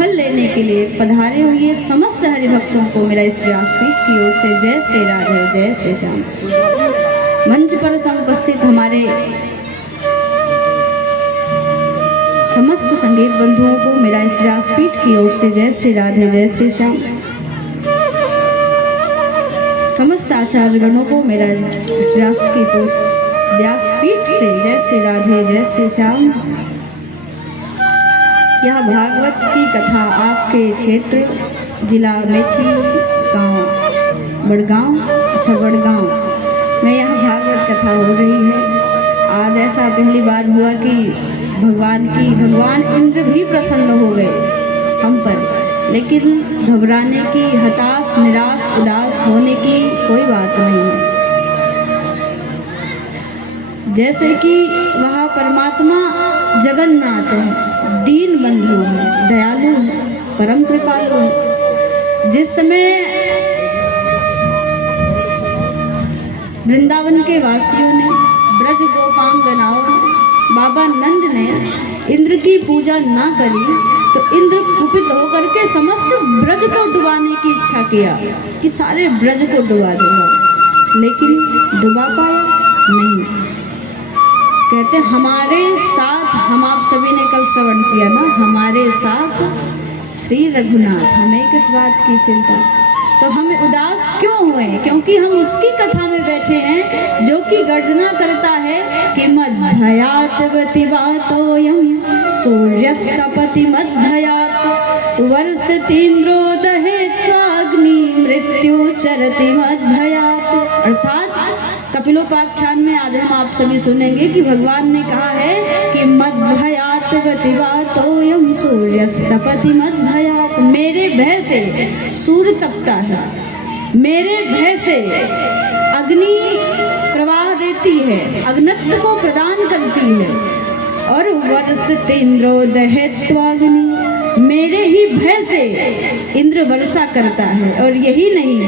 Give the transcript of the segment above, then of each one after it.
फल लेने के लिए पधारे हुए समस्त हरिभक्तों को मेरा इस व्यासपीठ की ओर से जय श्री राधे जय श्री श्याम। मंच पर उपस्थित हमारे समस्त संगीत बंधुओं को मेरा इस व्यासपीठ की ओर से जय श्री राधे जय श्री श्याम। समस्त आचार्यगणों को मेरा इस व्यासपीठ से जय श्री राधे जय श्री श्याम। यह भागवत की कथा आपके क्षेत्र जिला मेठी गांव बड़गांव बड़गांव में यह भागवत कथा हो रही है। आज ऐसा पहली बार हुआ कि भगवान इंद्र भी प्रसन्न हो गए हम पर, लेकिन घबराने की, हताश निराश उदास होने की कोई बात नहीं है। जैसे कि वह परमात्मा जगन्नाथ है, दीन बंधु है, दयालु है, परम कृपालु है। जिस समय वृंदावन के वासियों ने, ब्रज गोपांगनाओं ने, बाबा नंद ने इंद्र की पूजा ना करी तो इंद्र कुपित होकर के समस्त ब्रज को डुबाने की इच्छा किया कि सारे ब्रज को डुबा दूंगा, लेकिन डुबा पाया नहीं। कहते हमारे साथ, हम आप सभी ने कल श्रवण किया ना, हमारे साथ श्री रघुनाथ, हमें किस बात की चिंता। तो हम उदास क्यों हुए? क्योंकि हम उसकी कथा में बैठे हैं जो कि गर्जना करता है कि मद्भयात वतिवातोयम सूर्यस्तपति मद्भयात वर्षतीन्द्रो दहेत्वाग्नि मृत्यु चरति मद्भयात। अर्थात कपिलोपाख्यान में आज हम आप सभी सुनेंगे कि भगवान ने कहा है कि मद्भयात वतिवातोयम सूर्यस्तपति मद्भयात, मेरे भय से सूर्य तपता है, मेरे भय से अग्नि प्रवाह देती है, अग्नत्व को प्रदान करती है, और वर्षतीन्द्रो दहेत्वाग्नि, मेरे ही भय से इंद्र वर्षा करता है। और यही नहीं,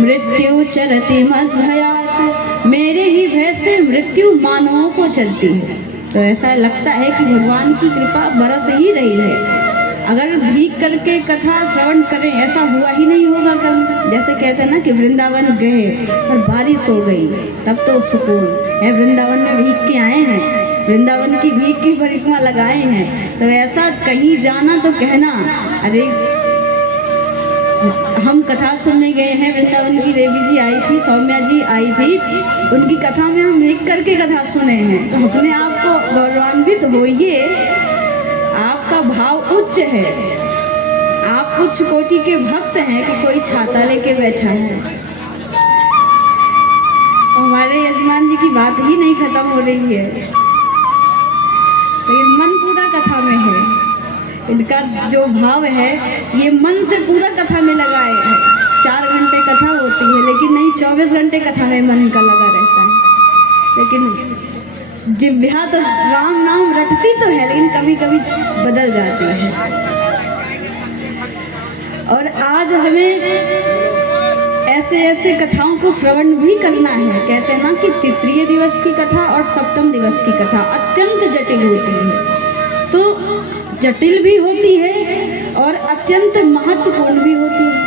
मृत्यु चरति मद्भयात, मेरे ही भय से मृत्यु मानवों को चलती है। तो ऐसा लगता है कि भगवान की कृपा बरस ही रही है। अगर भीग करके कथा श्रवण करें, ऐसा हुआ ही नहीं होगा कल। जैसे कहते हैं ना कि वृंदावन गए और बारिश हो गई, तब तो सुकून है। वृंदावन में भीग के आए हैं, वृंदावन की भीग की परिक्रमा लगाए हैं, तो ऐसा कहीं जाना तो कहना अरे हम कथा सुनने गए हैं, वृंदावन की देवी जी आई थी, सौम्या जी आई थी, उनकी कथा में हम भीग करके कथा सुने हैं, तो अपने आप को गौरवान्वित होइए। आपका भाव उच्च है, आप उच्च कोटि के भक्त हैं कि कोई छाता लेके बैठा है। हमारे यजमान जी की बात ही नहीं खत्म हो रही है, तो ये मन पूरा कथा में है। इनका जो भाव है ये मन से पूरा कथा में लगाए है। 4 घंटे कथा होती है, लेकिन नहीं, 24 घंटे कथा में मन का लगा रहता है। लेकिन जिह्वा तो राम नाम रटती तो है, लेकिन कभी कभी बदल जाती है। और आज हमें ऐसे ऐसे कथाओं को श्रवण भी करना है। कहते हैं ना कि तृतीय दिवस की कथा और सप्तम दिवस की कथा अत्यंत जटिल होती है। तो जटिल भी होती है और अत्यंत महत्वपूर्ण भी होती है।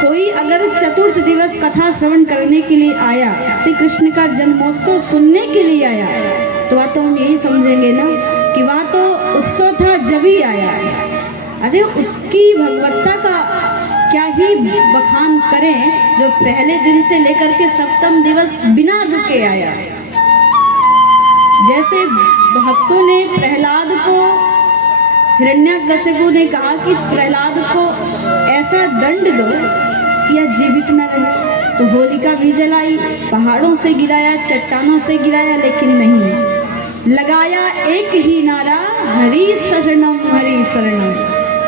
कोई अगर चतुर्थ दिवस कथा श्रवण करने के लिए आया, श्री कृष्ण का जन्मोत्सव सुनने के लिए आया, तो वह तो हम यही समझेंगे ना कि वह तो उत्सव था जब ही आया। अरे उसकी भगवत्ता का क्या ही बखान करें जो पहले दिन से लेकर के सप्तम दिवस बिना रुके आया। जैसे भक्तों ने प्रहलाद को, हिरण्यकशिपु ने कहा कि प्रहलाद को ऐसा दंड दो कि यह जीवित न रहे, तो होलिका भी जलाई, पहाड़ों से गिराया, चट्टानों से गिराया, लेकिन नहीं, लगाया एक ही नारा, हरि शरणम हरि शरणम।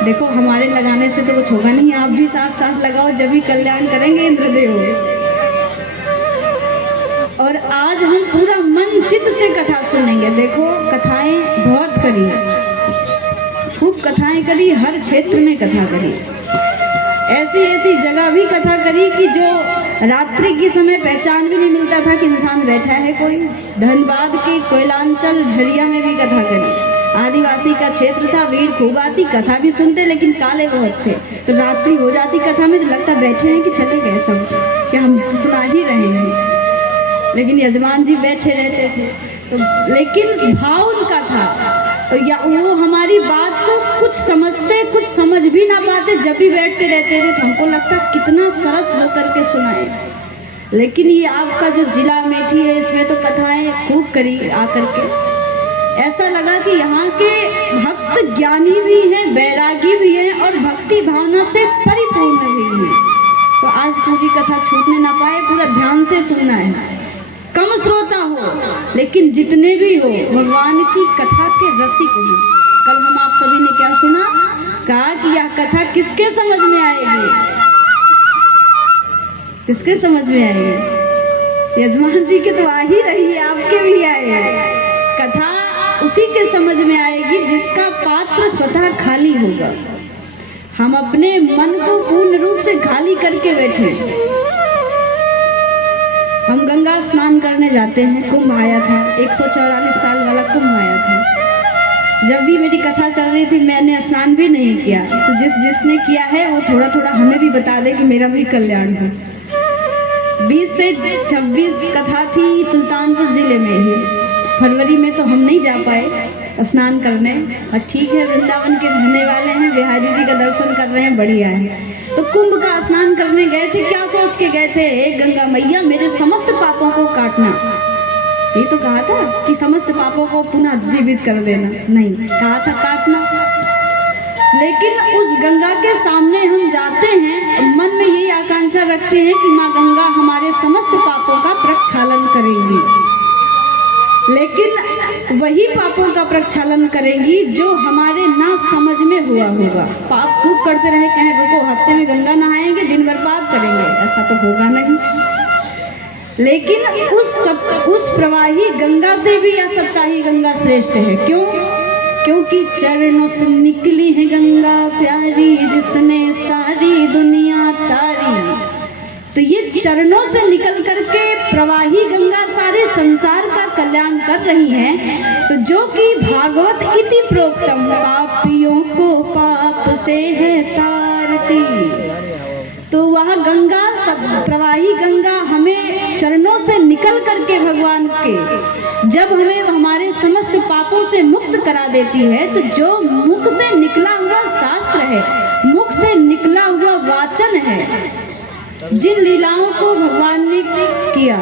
देखो हमारे लगाने से तो कुछ होगा नहीं, आप भी साथ साथ लगाओ, जब भी कल्याण करेंगे इंद्रदेव। और आज हम पूरा मन चित्त से कथा सुनेंगे। देखो कथाएं बहुत करी, खूब कथाएं करी, हर क्षेत्र में कथा करी, ऐसी ऐसी जगह भी कथा करी कि जो रात्रि के समय पहचान भी नहीं मिलता था कि इंसान बैठा है कोई। धनबाद के कोयलांचल झरिया में भी कथा करी। आदिवासी का क्षेत्र था, भीड़ खूब आती, कथा भी सुनते लेकिन काले बहुत थे। तो रात्रि हो जाती कथा में तो लगता बैठे हैं कि चले गए सब, कि हम सुना ही रहे हैं, लेकिन यजमान जी बैठे रहते थे। तो लेकिन भाव उनका था, या वो हमारी बात को कुछ समझते कुछ समझ भी ना पाते, जब भी बैठते रहते थे तो हमको लगता कितना सरस होकर के सुनाए। लेकिन ये आपका जो जिला अमेठी है इसमें तो कथाएं खूब करी आकर के, ऐसा लगा कि यहाँ के भक्त ज्ञानी भी हैं, वैरागी भी हैं और भक्ति भावना से परिपूर्ण भी हैं। तो आज पूरी कथा छूटने ना पाए, पूरा ध्यान से सुनना है। कम श्रोता हो लेकिन जितने भी हो भगवान की कथा के रसिक हो। कल हम आप सभी ने क्या सुना, कहा कि यह कथा किसके समझ में आएगी, किसके समझ में आएगी? यजमान जी के तो आ ही रही है, आपके भी आए। कथा उसी के समझ में आएगी जिसका पात्र स्वतः खाली होगा। हम अपने मन को पूर्ण रूप से खाली करके बैठे। हम गंगा स्नान करने जाते हैं, कुंभ आया था, 144 साल वाला कुंभ आया था। जब भी मेरी कथा चल रही थी मैंने स्नान भी नहीं किया। तो जिसने किया है वो थोड़ा थोड़ा हमें भी बता दे कि मेरा भी कल्याण हो। 20 से 26 कथा थी सुल्तानपुर जिले में ही। फरवरी में तो हम नहीं जा पाए स्नान करने, और ठीक है वृंदावन के रहने वाले हैं, बिहारी जी का दर्शन कर रहे हैं, बढ़िया है। तो कुंभ का स्नान करने गए थे, क्या सोच के गए थे, गंगा मैया मेरे समस्त पापों को काटना। ये तो कहा था कि समस्त पापों को पुनः जीवित कर देना, नहीं कहा था काटना। लेकिन उस गंगा के सामने हम जाते हैं, मन में यही आकांक्षा रखते हैं कि माँ गंगा हमारे समस्त पापों का प्रक्षालन करेंगी। लेकिन वही पापों का प्रक्षालन करेंगी जो हमारे ना समझ में हुआ होगा। पाप खूब करते रहे, कहें रुको हफ्ते में गंगा नहाएंगे, दिन भर पाप करेंगे, ऐसा तो होगा नहीं। लेकिन उस प्रवाही गंगा से भी या सप्ताही गंगा श्रेष्ठ है। क्यों? क्योंकि चरणों से निकली है गंगा प्यारी, जिसने सारी दुनिया तारी। तो ये चरणों से निकल करके प्रवाही गंगा सारे संसार का कल्याण कर रही है। तो जो कि भागवत इति प्रोक्तम, पापियों को पाप से है तारती। तो वह गंगा सब प्रवाही गंगा हमें चरणों से निकल करके भगवान के जब हमें हमारे समस्त पापों से मुक्त करा देती है, तो जो मुख से निकला हुआ शास्त्र है, मुख से निकला हुआ वाचन है, जिन लीलाओं को भगवान ने किया,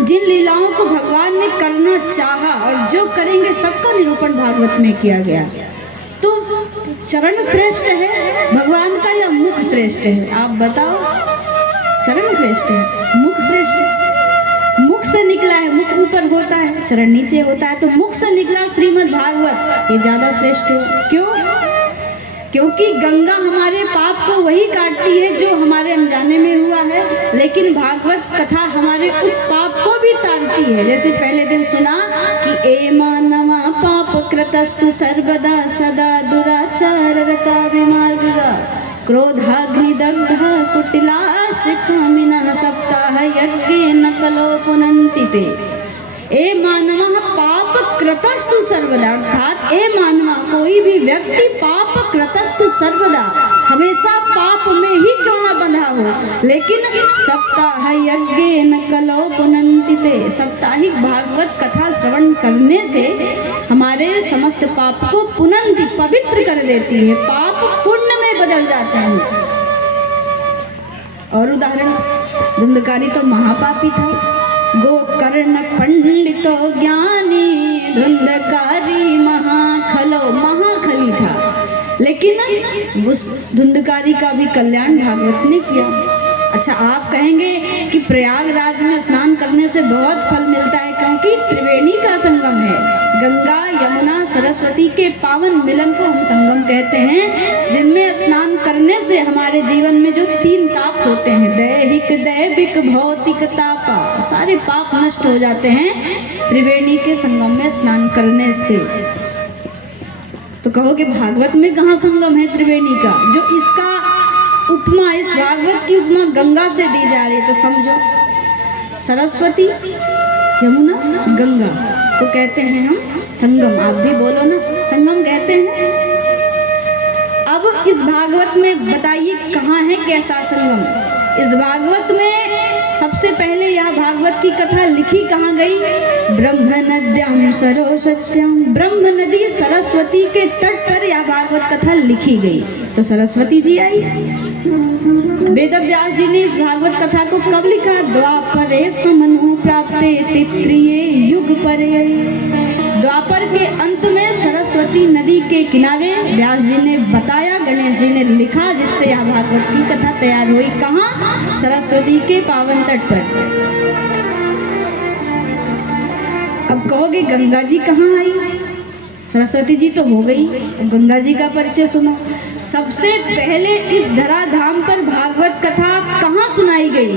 जिन लीलाओं को भगवान ने करना चाहा और जो करेंगे सबका निरूपण भागवत में किया गया। तो चरण श्रेष्ठ है भगवान का या मुख श्रेष्ठ है? आप बताओ। चरण श्रेष्ठ है, मुख श्रेष्ठ है। मुख से निकला है, मुख ऊपर होता है, चरण नीचे होता है। तो मुख से निकला श्रीमद् भागवत ये ज्यादा श्रेष्ठ है। क्यों? क्योंकि गंगा हमारे पाप को वही काटती है जो हमारे अनजाने में हुआ है, लेकिन भागवत कथा हमारे उस पाप को भी तारती है। जैसे पहले दिन सुना कि ए मानवा पाप कृतस्तु सर्वदा सदा दुराचार रता विमार्गा क्रोधाग्नि दग्धा कुटिलाश कामिनः सप्ताह यज्ञेन कलो पुनन्ति ते। ए मानवा पाप कृतस्तु सर्वदा, अर्थात ए मानवा कोई भी व्यक्ति पाप कृतस्तु सर्वदा, हमेशा पाप में ही क्यों न बंधा हो, लेकिन सप्ताह यज्ञेन कलो पुनन्ति ते। साप्ताहिक भागवत कथा श्रवण करने से हमारे समस्त पाप को पुनन्ति पवित्र कर देती है, पाप पुण्य में बदल जाते हैं। और उदाहरण, धुंधकारी तो महापापी था, गोकर्ण पंडितो ज्ञानी धुंधकारी महाखली था, लेकिन उस धुंधकारी का भी कल्याण भागवत ने किया। अच्छा, आप कहेंगे कि प्रयागराज में स्नान करने से बहुत फल मिलता है, क्योंकि त्रिवेणी का संगम है। गंगा यमुना सरस्वती के पावन मिलन को हम संगम कहते हैं, जिनमें स्नान करने से हमारे जीवन में जो 3 ताप होते हैं, दैहिक दैविक भौतिक ताप, सारे पाप नष्ट हो जाते हैं त्रिवेणी के संगम में स्नान करने से। तो कहोगे भागवत में कहाँ संगम है त्रिवेणी का? जो इसका उपमा, इस भागवत की उपमा गंगा से दी जा रही है, तो समझो सरस्वती यमुना गंगा, तो कहते हैं हम संगम। आप भी बोलो ना, संगम कहते हैं। अब इस भागवत में बताइए कहाँ है कैसा संगम। इस भागवत में सबसे पहले यह भागवत की कथा लिखी कहाँ गई? ब्रह्म नद्याम सरस्वत्याम, ब्रह्म नदी सरस्वती के तट पर यह भागवत कथा लिखी गई। तो सरस्वती जी आई। वेद व्यास जी ने इस भागवत कथा को कब लिखा? द्वापरे समनु प्राप्ते तृतीये युग परे। द्वापर के अंत में सरस्वती नदी के किनारे व्यास जी ने बताया, गणेश जी ने लिखा, जिससे यह भागवत की कथा तैयार हुई। कहाँ? सरस्वती के पावन तट पर। अब कहोगे गंगा जी कहाँ आई? सरस्वती जी तो हो गई, गंगा जी का परिचय सुनो। सबसे पहले इस धराधाम पर भागवत कथा कहाँ सुनाई गई?